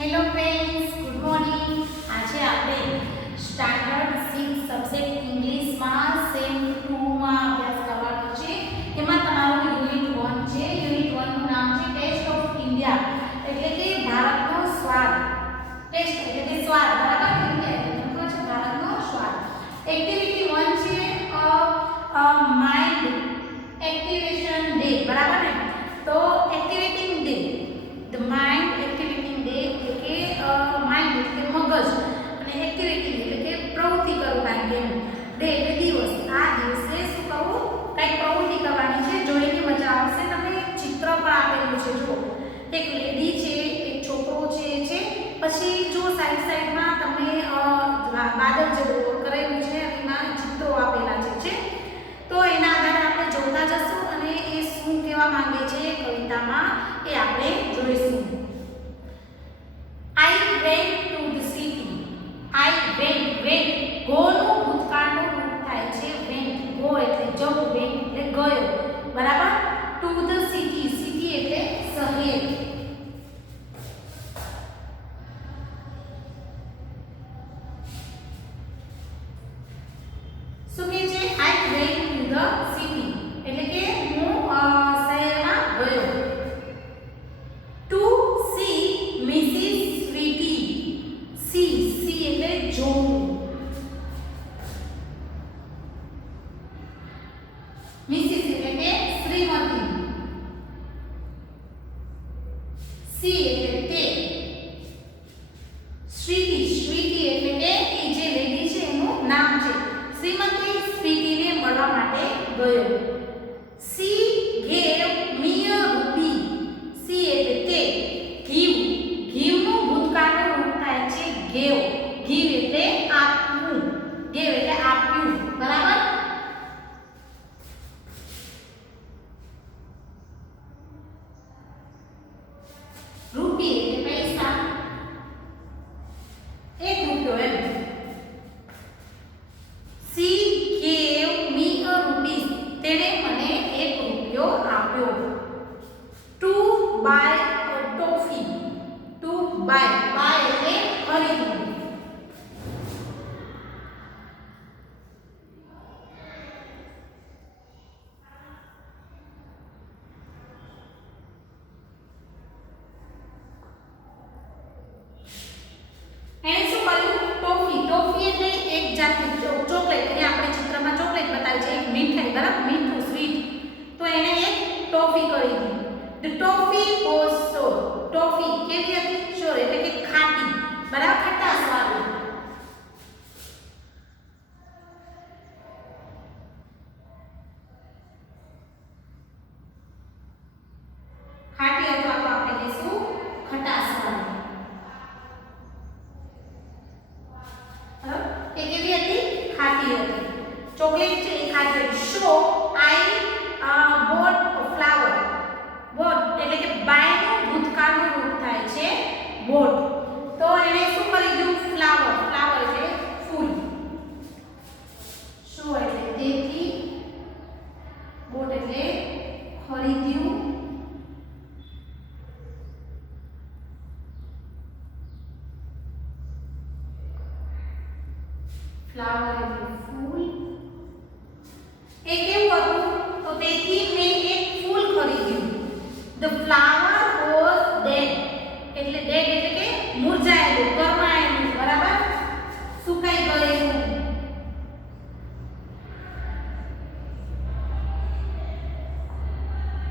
Hello friends good morning આજે આપણે standard six subject ઇંગ્લિશમાં સેમ ટુમાં અભ્યાસ કરવાનો છે. એમાં તમારું યુનિટ વન છે. યુનિટ વનનું નામ છે ટેસ્ટ ઓફ ઇન્ડિયા એટલે કે ભારતનો સ્વાદ. ટેસ્ટ એટલે કે સ્વાદ. બરાબર? ઇન્ડિયા છે ભારતનો સ્વાદ. એક્ટિવિટી વન છે માઇન્ડ એક્ટિવેશન ડે બરાબર ને તો activating day the mind activating day એટલે કે માઇન્ડ એટલે કે મગજ અને એક્ટિવિટી એટલે કે પ્રવૃત્તિ કરવાની એમ. ડે એટલે દિવસ. આ દિવસે શું કરવું? કંઈક પ્રવૃત્તિ કરવાની છે, જોઈને મજા આવશે. તમને ચિત્ર પણ આપેલું છે જો એક લેડી છે, એક છોકરો છે છે. પછી જો સાઈડ સાઈડમાં તમને બાદલ જેવું કરેલું છે, એમાં ચિત્રો આપેલા છે છે, તો એના આધારે આપણે જોતા જશું અને એ શું કહેવા માંગે છે કવિતામાં એ આપણે da Ganhou. એક જાતની ચો- ચોકલેટ એને આપણે ચિત્રમાં ચોકલેટ બતાવી છે એક મીઠાઈ બરાબર મીઠું સ્વીટ તો એણે એક ટોફી કરી દીધી ધ ટોફી gente, ele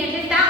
એટલે ટાંકણી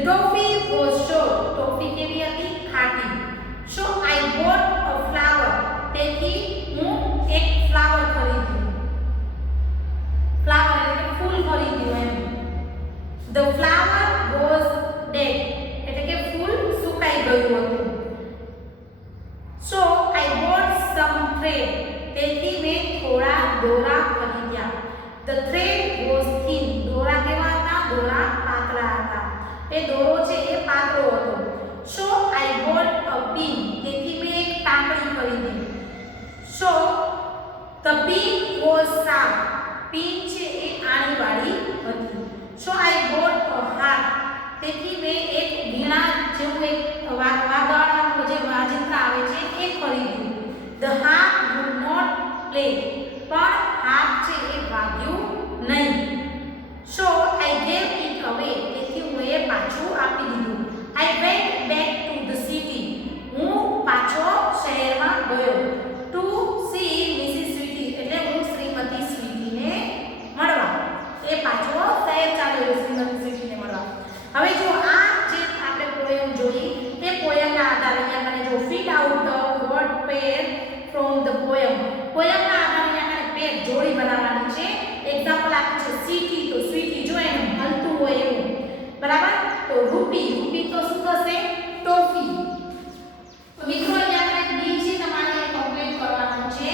The toffee was short. Toffee કેવી હતી ખાટી So I bought a flower. તેથી હું એક ફ્લાવર ખરીદ્યું ફ્લાવર એટલે કે ફૂલ ખરીદ્યું એમ The flower was dead. એટલે કે ફૂલ સુકાઈ ગયું હતું So I bought some thread. તેથી મેં થોડા દોરા ખરીદ્યા. The thread was thin. દોરા કેવા હતા? દોરા પાતળા હતા. એ દોરો છે એ પાતળો હતો. સો આઈ બોટ અ પિન તેથી મેં એક ટાંકણી ખરીદી. So, the pin was sharp. Pin છે એ આણીવાળી હતી. So I bought a harp. તેથી મેં એક વીણા જેવું એક વા- જે વાજિંત્ર આવે છે એ ખરીદ્યું the harp would not play પણ હાથ છે એ વાગ્યું નહીં જો fit out the word pair from the poem પોયમના આધારે અહીંયા કને પેર જોડી બનાવવાની છે એક્ઝામ્પલ આપ્યું છે સીટી તો સ્વીટી જો એને હલતું હોય એવું બરાબર તો રૂપી રૂપી તો શું થશે ટોફી તો મિત્રો અહીંયા કને બી છે તમારે કમ્પ્લીટ કરવાનું છે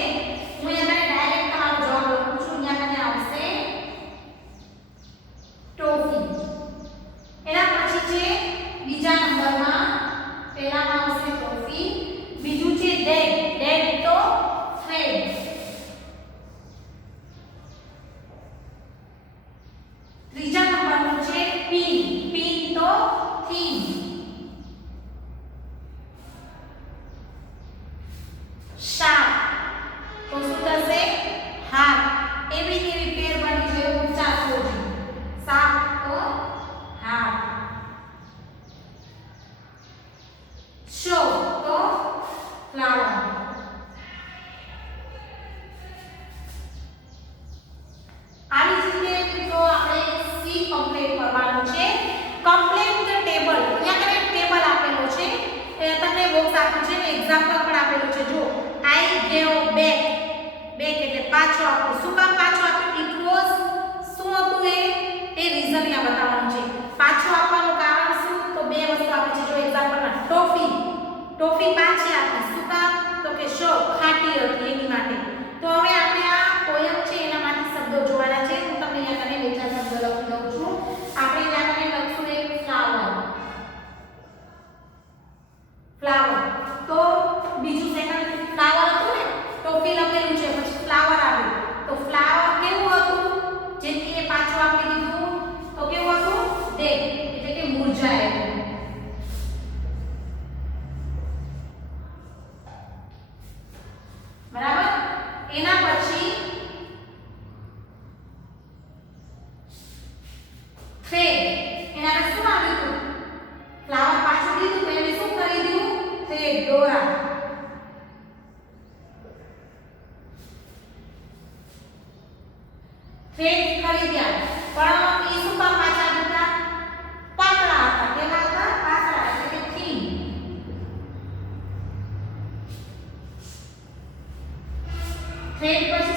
હું અહીંયા કને ડાયરેક્ટ તમારો જવાબ લખું છું અહીંયા કને આવશે ટોફી એના પછી છે બીજા નંબરમાં પહેલામાં આવશે ટોફી બીજું છે ડેડ ફેટ ખરીદ્યા. પણ એ શું પાછા હતા પાતળા હતા. કેવા હતા પાતળા એટલે કે થીન ફેટ પછી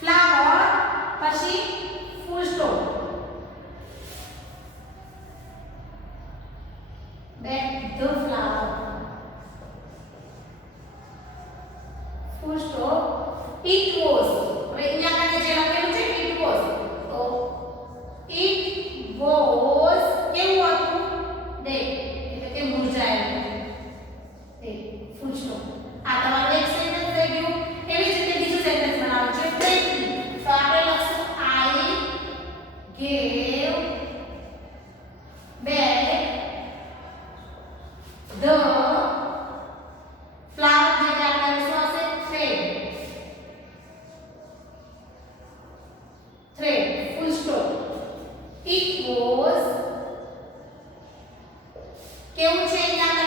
ફ્લાવર પછી change